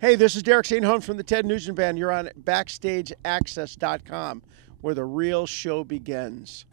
Hey, this is Derek St. Holmes from the Ted Nugent Band. You're on BackstageAxxess.com, where the real show begins.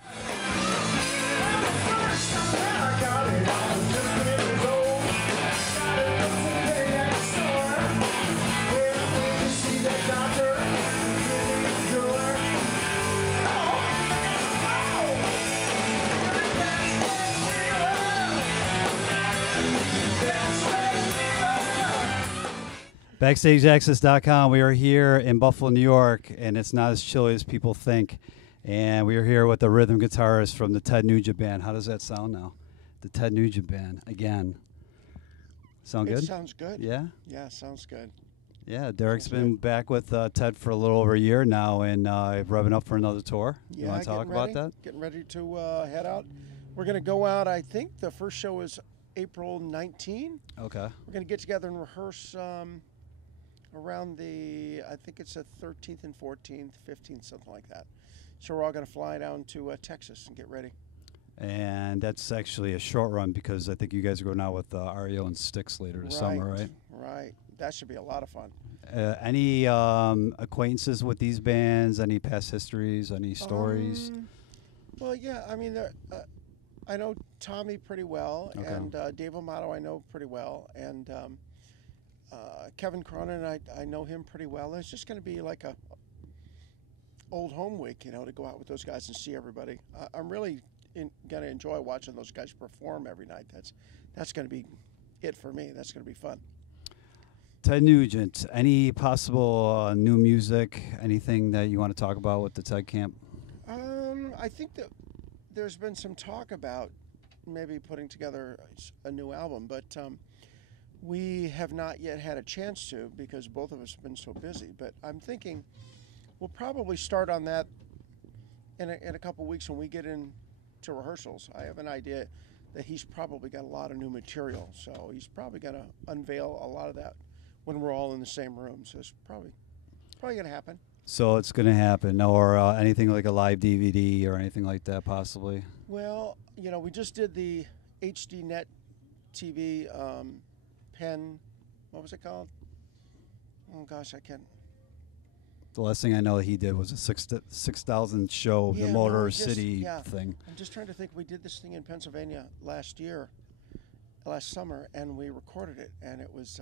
BackstageAxxess.com. We are here in Buffalo, New York, and it's not as chilly as people think. And we are here with the rhythm guitarist from the Ted Nugent Band. How does that sound now? The Ted Nugent Band again. Sound good? It sounds good. Yeah? Yeah, sounds good. Yeah, Derek's been back with Ted for a little over a year now, and revving up for another tour. Yeah, you want to talk about that? Getting ready to head out. We're going to go out, I think the first show is April 19. Okay. We're going to get together and rehearse around the, I think it's the 13th and 14th, 15th, something like that. So we're all going to fly down to Texas and get ready. And that's actually a short run because I think you guys are going out with REO and Styx later this summer, right? Right. That should be a lot of fun. Any acquaintances with these bands? Any past histories? Any stories? Well, yeah. I mean, I know Tommy pretty well, Okay. and Dave Amato I know pretty well, and Kevin Cronin, I know him pretty well. It's just going to be like a old home week, you know, to go out with those guys and see everybody. I'm really going to enjoy watching those guys perform every night. That's going to be it for me. That's going to be fun. Ted Nugent, any possible new music, anything that you want to talk about with the Ted Camp? I think that there's been some talk about maybe putting together a new album, but we have not yet had a chance to because both of us have been so busy. But I'm thinking we'll probably start on that in a couple weeks when we get into rehearsals. I have an idea that he's probably got a lot of new material, so he's probably going to unveil a lot of that when we're all in the same room. So it's probably going to happen. So it's going to happen, or anything like a live DVD or anything like that, possibly? Well, you know, we just did the HD Net TV pen. What was it called? Oh gosh, I can't. The last thing I know he did was a 6,000 show, the Motor City thing. I'm just trying to think. We did this thing in Pennsylvania last summer, and we recorded it, and it was.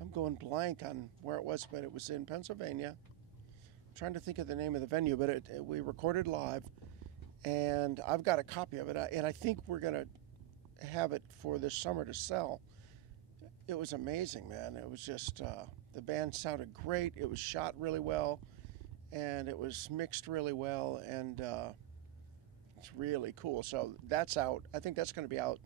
I'm going blank on where it was, but it was in Pennsylvania. I'm trying to think of the name of the venue, but we recorded live, and I've got a copy of it, and I think we're going to have it for this summer to sell. It was amazing, man. It was just, the band sounded great. It was shot really well, and it was mixed really well, and it's really cool. So that's out. I think that's going to be out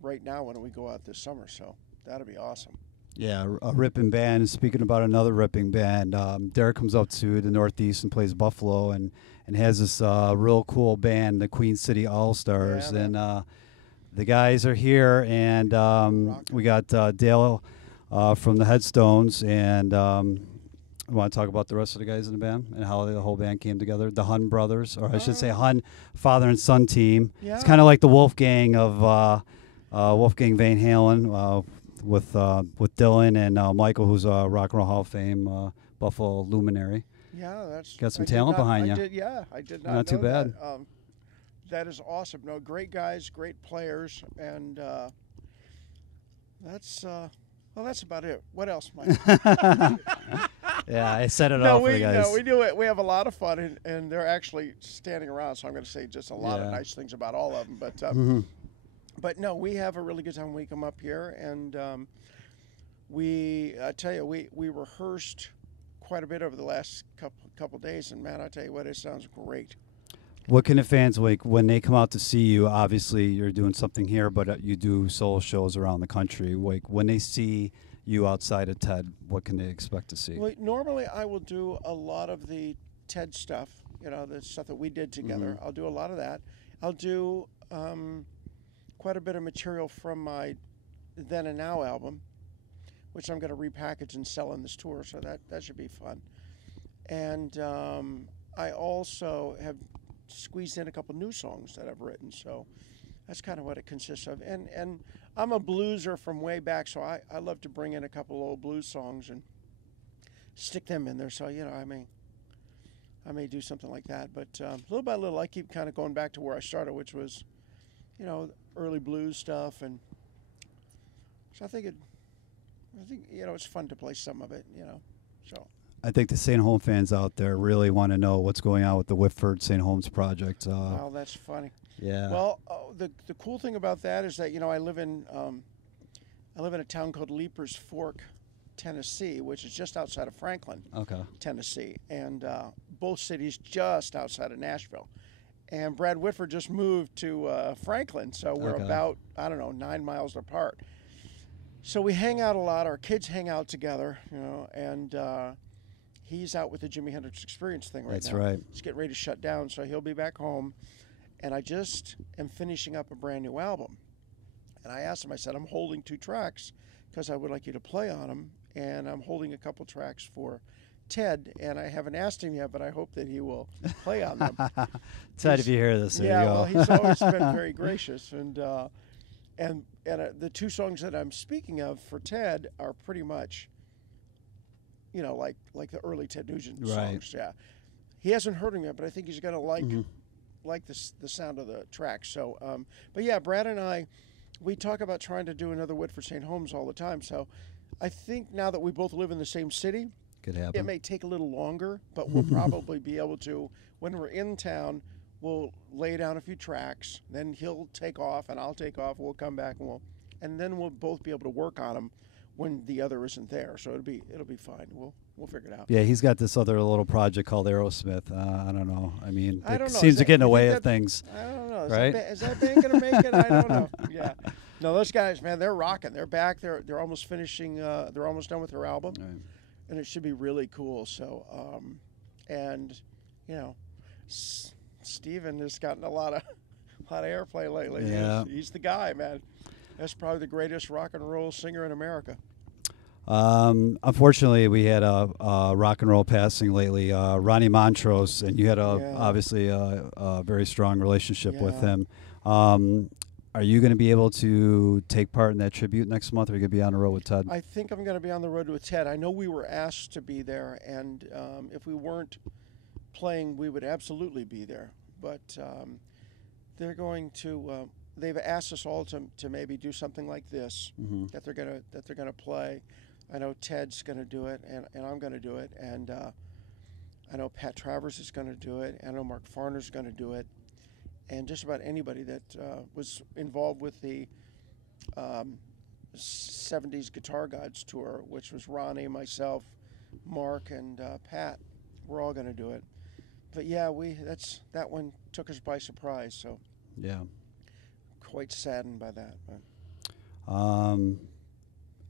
right now when we go out this summer, so that'll be awesome. Yeah, a ripping band. Speaking about another ripping band, Derek comes up to the Northeast and plays Buffalo and has this real cool band, the Queen City All-Stars. Yeah, and the guys are here, and we got Dale from the Headstones, and I want to talk about the rest of the guys in the band and how the whole band came together. The Hun brothers, or I should say Hun father and son team. Yeah. It's kind of like the Wolfgang of Wolfgang Van Halen, with Dylan and Michael, who's a Rock and Roll Hall of Fame Buffalo luminary. Yeah, that's got some talent behind you. I did not. Not too bad. That is awesome. No, great guys, great players, and that's about it. What else, Mike? Yeah, I set it off for you guys. No, we do it. We have a lot of fun, and they're actually standing around. So I'm going to say just a lot of nice things about all of them. But but no, we have a really good time when we come up here, and I tell you, we rehearsed quite a bit over the last couple days, and man, I tell you what, it sounds great. What can the fans like when they come out to see you? Obviously, you're doing something here, but you do solo shows around the country. Like when they see you outside of TED, what can they expect to see? Well, normally I will do a lot of the TED stuff, you know, the stuff that we did together. I'll do a lot of that. I'll do quite a bit of material from my Then and Now album, which I'm going to repackage and sell in this tour, so that should be fun. And I also have squeezed in a couple new songs that I've written, so that's kind of what it consists of. And I'm a blueser from way back, so I love to bring in a couple old blues songs and stick them in there. So I may do something like that. But little by little, I keep kind of going back to where I started, which was, early blues stuff, and so I think it's fun to play some of it. So. I think the St. Holmes fans out there really want to know what's going on with the Whitford St. Holmes project. Oh, that's funny. Yeah. Well, the cool thing about that is that I live in a town called Leapers Fork, Tennessee, which is just outside of Franklin, Tennessee, and both cities just outside of Nashville. And Brad Whitford just moved to Franklin, so we're about 9 miles apart. So we hang out a lot. Our kids hang out together, and he's out with the Jimi Hendrix Experience thing right now. That's right. He's getting ready to shut down, so he'll be back home. And I just am finishing up a brand new album. And I asked him, I said, I'm holding 2 tracks because I would like you to play on them. And I'm holding a couple tracks for Ted, and I haven't asked him yet, but I hope that he will play on them. Ted, if you hear this, there you go. Well, he's always been very gracious. And the 2 songs that I'm speaking of for Ted are pretty much, like the early Ted Nugent songs. Yeah, he hasn't heard them yet, but I think he's gonna like the sound of the track. So, but yeah, Brad and I, we talk about trying to do another Whitford St. Holmes all the time. So, I think now that we both live in the same city, could happen. It may take a little longer, but we'll probably be able to. When we're in town, we'll lay down a few tracks. Then he'll take off, and I'll take off. We'll come back, and then we'll both be able to work on them when the other isn't there. So it'll be fine. We'll figure it out. Yeah, he's got this other little project called Aerosmith. I don't know. I mean, it know. seems to get in the way of things. I don't know. Right? Is that band going to make it? I don't know. Yeah. No, those guys, man, they're rocking. They're back. They're almost finishing. They're almost done with their album, Right. And it should be really cool. So, Steven has gotten a lot of airplay lately. Yeah. He's the guy, man. That's probably the greatest rock and roll singer in America. Unfortunately, we had a rock and roll passing lately, Ronnie Montrose, and you had obviously a very strong relationship with him. Are you going to be able to take part in that tribute next month, or are you going to be on the road with Ted? I think I'm going to be on the road with Ted. I know we were asked to be there, and if we weren't playing, we would absolutely be there. But they're going to. They've asked us all to maybe do something like this that they're gonna play. I know Ted's going to do it, and I'm going to do it, and I know Pat Travers is going to do it. I know Mark Farner's going to do it. And just about anybody that was involved with the 70s Guitar Gods tour, which was Rane, myself, Mark, and Pat. We're all going to do it. But yeah, that one took us by surprise. So yeah, quite saddened by that. But.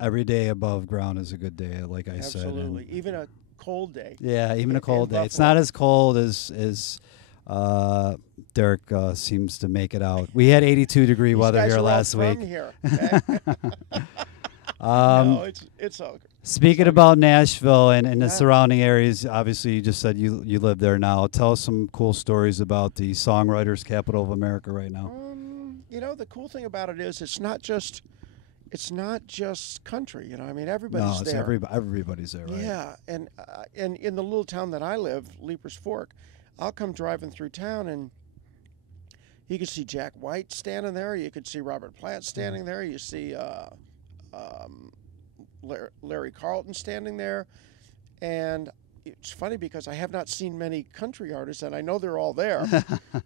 Every day above ground is a good day, like I said. Absolutely, even a cold day. Yeah, even a cold day. It's not as cold as Derek seems to make it out. We had 82-degree weather here last week. Here, okay? No, it's all good. Speaking about Nashville and the surrounding areas, obviously you just said you live there now. Tell us some cool stories about the songwriters capital of America right now. The cool thing about it is it's not just country. I mean, everybody's there. Everybody's there, right? Yeah, and in the little town that I live, Leapers Fork, I'll come driving through town, and you could see Jack White standing there. You could see Robert Plant standing there. You see Larry Carlton standing there. And it's funny because I have not seen many country artists, and I know they're all there.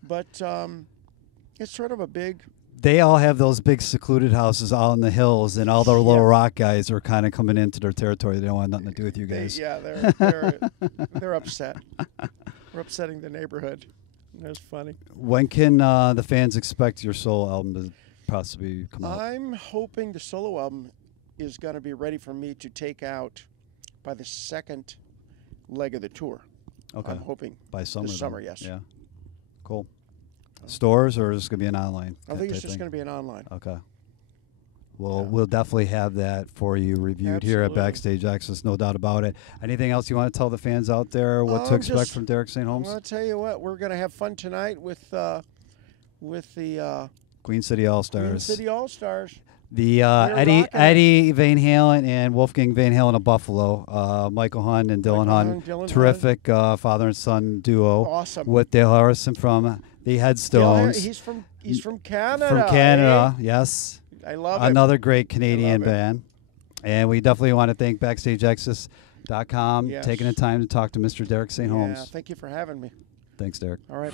But it's sort of a big... They all have those big secluded houses out in the hills, and all the little rock guys are kind of coming into their territory. They don't want nothing to do with you guys. They're upset. We're upsetting the neighborhood. That's funny. When can the fans expect your solo album to possibly come out? I'm hoping the solo album is going to be ready for me to take out by the second leg of the tour. Okay. I'm hoping by summer. This summer, yes. Yeah. Cool. Stores, or is it going to be an online? I think it's just going to be an online. Okay. Well, we'll definitely have that for you reviewed here at BackstageAxxess, no doubt about it. Anything else you want to tell the fans out there what to expect from Derek St. Holmes? I'll tell you what, we're going to have fun tonight with the Queen City All-Stars. Queen City All-Stars. The Eddie Van Halen and Wolfgang Van Halen of Buffalo, Michael Hunn and Dylan Hunn, terrific father and son duo. Awesome. With Dale Harrison from the Headstones. He's from Canada. From Canada, eh? yes. I love Another great Canadian it. band. And we definitely want to thank BackstageAxxess.com taking the time to talk to Mr. Derek St. Holmes. Yeah, thank you for having me. Thanks, Derek. All right.